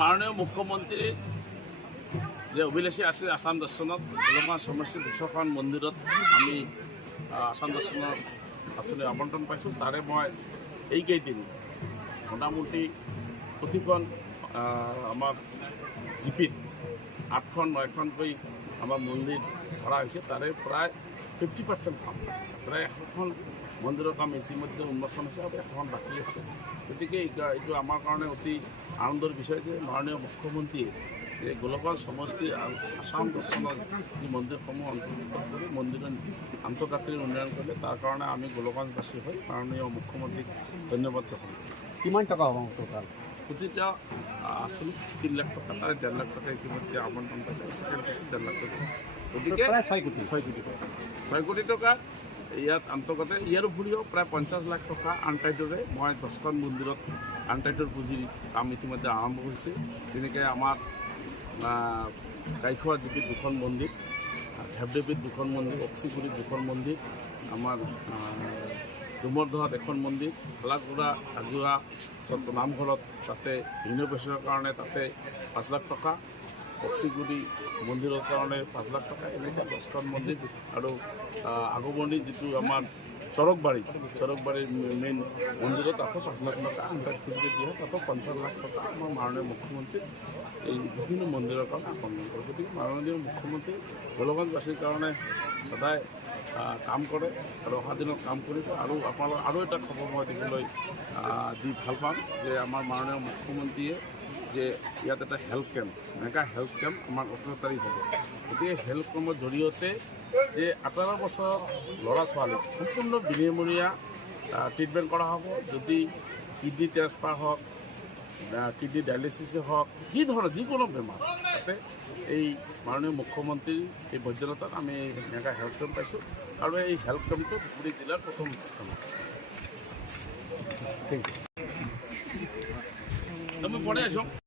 মাননীয় মুখ্যমন্ত্ৰী যে অভিলাষী আছিল আসাম দৰ্শনত, অলপমান সমষ্টি দুশখন মন্দিৰত আমি আসাম দৰ্শনৰ আঁচনি আৱণ্টন পাইছোঁ। তাৰে মই এইকেইদিন মোটামুটি প্ৰতিখন আমাৰ জিপিত আঠখন, নয়খনকৈ আমাৰ মন্দিৰ কৰা হৈছে। তাৰে প্ৰায় ফিফটি পাৰ্চেণ্ট কাম প্ৰায় এশখন মন্দিৰৰ কাম ইতিমধ্যে উন্মোচন হৈছে আৰু এখন বাকী আছে। গতিকে এই- এইটো আমাৰ কাৰণে অতি আনন্দৰ বিষয় যে মাননীয় মুখ্যমন্ত্ৰীয়ে যে গোলকগঞ্জ সমষ্টিৰ আ- আসাম দৰ্শনৰ যি মন্দিৰসমূহ অন্তৰ্ভুক্ত কৰি মন্দিৰৰ আন্তঃগাঁথনিৰ উন্নয়ন কৰিলে তাৰ কাৰণে আমি গোলকগঞ্জবাসী হৈ মাননীয় মুখ্যমন্ত্ৰীক ধন্যবাদ জ্ঞাপন কিমান টকা হ'ব টোটাল প্ৰতিটা আঁচনি তিনি লাখ টকা তাৰে ডেৰ লাখ টকা ইতিমধ্যে পাইছে ছেকেণ্ড ফেজত ডেৰ লাখ টকা। গতিকে ছয় কোটি। ছয় কোটি টকা ছয় কোটি টকা। ইয়াত অন্তৰ্গত ইয়াৰ উপৰিও প্ৰায় পঞ্চাছ লাখ টকা আনটাইডৰে মই দহখন মন্দিৰত আনটাইডৰ পুঁজিৰ কাম ইতিমধ্যে আৰম্ভ হৈছে। যেনেকৈ আমাৰ কাইখোৱা জিপিত দুখন মন্দিৰ ঢেপডেপিত দুখন মন্দিৰ অক্সিগুৰিত দুখন মন্দিৰ, আমাৰ ডুমৰদহাত এখন মন্দিৰ ফালাগুৰা হাজোৱা নামঘৰত তাতে ৰিন'ভেশ্যনৰ কাৰণে তাতে পাঁচ লাখ টকা অক্সিগুৰি মন্দিৰৰ কাৰণে পাঁচ লাখ টকা এনেকৈ দহখন মন্দিৰ আৰু আগমণি যিটো আমাৰ চৰকবাৰী চৰকবাৰীৰ মেইন মন্দিৰত তাতো পাঁচ লাখ টকা আনটাক খুচৰি দিয়া তাতো পঞ্চাছ লাখ টকা আমাৰ মাননীয় মুখ্যমন্ত্ৰী এই বিভিন্ন মন্দিৰৰ কাৰণে আক্ৰমণ কৰে। গতিকে মাননীয় মুখ্যমন্ত্ৰী গোলগঞ্জবাসীৰ কাৰণে সদায় কাম কৰে আৰু অহা দিনত কাম কৰিব। আৰু আপোনালোক আৰু এটা খবৰ মই দিবলৈ দি ভালো পাম যে আমাৰ মাননীয় মুখ্যমন্ত্ৰীয়ে যে ইয়াত এটা health camp mega health camp আমাৰ ওঠৰ তাৰিখ হ'ব। গতিকে হেল্থ কেম্পৰ জৰিয়তে যে আঠাৰ বছৰ ল'ৰা ছোৱালীক সম্পূৰ্ণ বিনামূলীয়া ট্ৰিটমেণ্ট কৰা হ'ব। যদি কিডনী ট্ৰেন্সফাৰ হওক কিডনী ডায়েলিচিছে হওক, যি ধৰণৰ যিকোনো বেমাৰ। তাতে এই মাননীয় মুখ্যমন্ত্ৰীৰ এই বৈদ্যনাথত আমি মেগা হেল্থ কেম্প পাইছোঁ। আৰু এই হেল্থ কেম্পটো ধুবুৰী জিলাৰ প্ৰথম স্থান আমি পরে আসো